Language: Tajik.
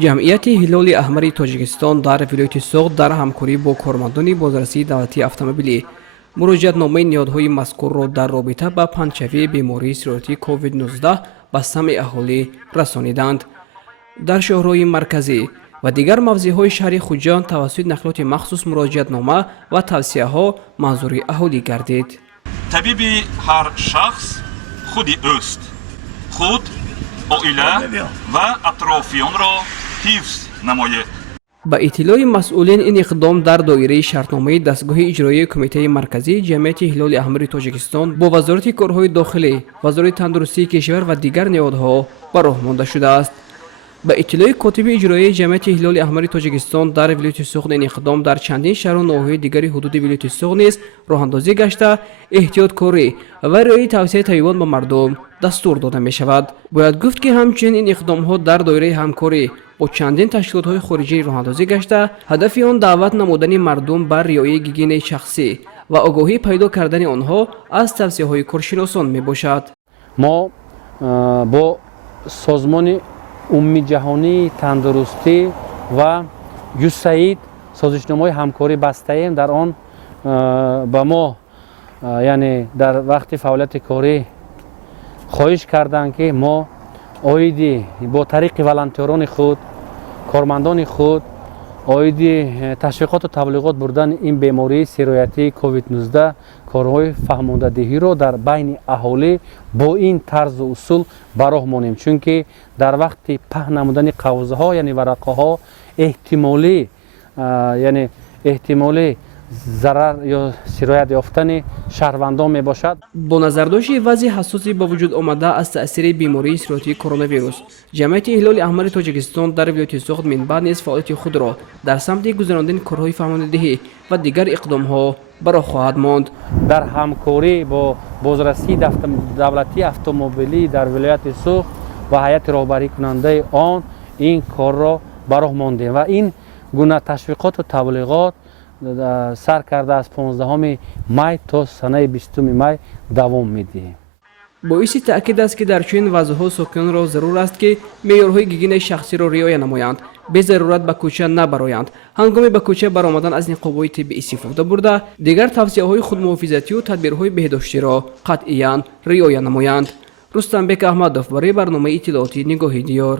ҷамъияти ҳилоли аҳмари тоҷикистон дар вилояти Соғд дар ҳамкорӣ бо кормандони бозрасии давлатии автомобилӣ муроҷиатномаи ниҳодҳои мазкурро дар робита ба панҷшавии бемории сироятии COVID-19 ба самъи аҳолӣ расониданд. дар шоҳрҳои марказӣ ва дигар мавзеъҳои шаҳри Хуҷанд тавассути нақлиёти махсус муроҷиатнома ва тавсияҳо манзури аҳолӣ гардид. табиби ҳар шахс худи ӯст. худ, оила ва атрофиёнро ҳифз намоед. ба иттилои масъулин ин иқдом дар доираи шартномаи дастгоҳи иҷроии кумитаи марказии ҷамъияти ҳилоли аҳмари тоҷикистон бо вазорати корҳои дохилӣ, вазорати тандурустии кишвар ва дигар ниҳодҳо ба роҳ монда шудааст. ба иттилои котиби иҷроии ҷамъияти ҳилоли аҳмари тоҷикистон дар вилояти Суғд ин иқдом дар чандин шаҳру ноҳияи дигари ҳудуди вилояти Суғд низ роҳандозӣ гашта, эҳтиёткорӣ ва риояи тавсияи Тавибон ба мардум дастур дода мешавад. бояд гуфт ки ҳамчунин ин иқдомҳо дар доираи ҳамкорӣ бо чандин ташкилотҳои хориҷӣ роҳандозӣ гашта, ҳадафи он даъват намудани мардум ба риояи гигиенаи шахсӣ ва огоҳӣ пайдо кардани онҳо аз тавсияҳои коршиносон мебошад. мо бо созмони умуми ҷаҳонии тандурустӣ ва USAID созишномаи ҳамкорӣ бастаем. дар он ба мо яъне дар вақти фаъолияти корӣ хоҳиш карданд ки мо оиди бо тариқи волонтерони худ, кормандони худ оиди ташвиқоту таблиғот бурдани ин бемории сироятии COVID-19 корҳои фаҳмондадиҳиро дар байни аҳолӣ бо ин тарзу усул ба роҳ монем, чунки дар вақти паҳн намудани қавзаҳо яъне варақаҳо эҳтимолӣ зарар ё сироят ёфтани шаҳрвандон мебошад. бо назардошти вазъи ҳассоси ба вуҷуд омада аз таъсири бемории сироятии коронавирус, ҷамъияти ҳилоли аҳмари тоҷикистон дар вилояти Суғд минбаъд низ фаъолияти худро дар самти гузарондани корҳои фаҳмондадиҳӣ ва дигар иқдомҳо ба роҳ хоҳад монд. дар ҳамкорӣ бо бозрасии давлатии автомобилӣ дар вилояти Суғд ва ҳайати роҳбарикунандаи он ин корро ба роҳ мондем ва ин гуна ташвиқоту таблиғот сар карда аз 15 май то санаи 20 май давом медиҳем. боиси таъкид аст ки дар чунин вазъҳо сокинонро зарур аст ки меъёрҳои гигиенаи шахсиро riоя намоянд, безарурат ба кӯча набароянд, ҳангоми ба кӯча баромадан аз ниқобҳои тиббӣ истифода бурда, дигар тавсияҳои худмуҳофизативу тадбирҳои беҳдоштиро қатъиян риоя намоянд. Рустамбек Аҳмадов барои барномаи иттилооти Нигоҳи Диёр.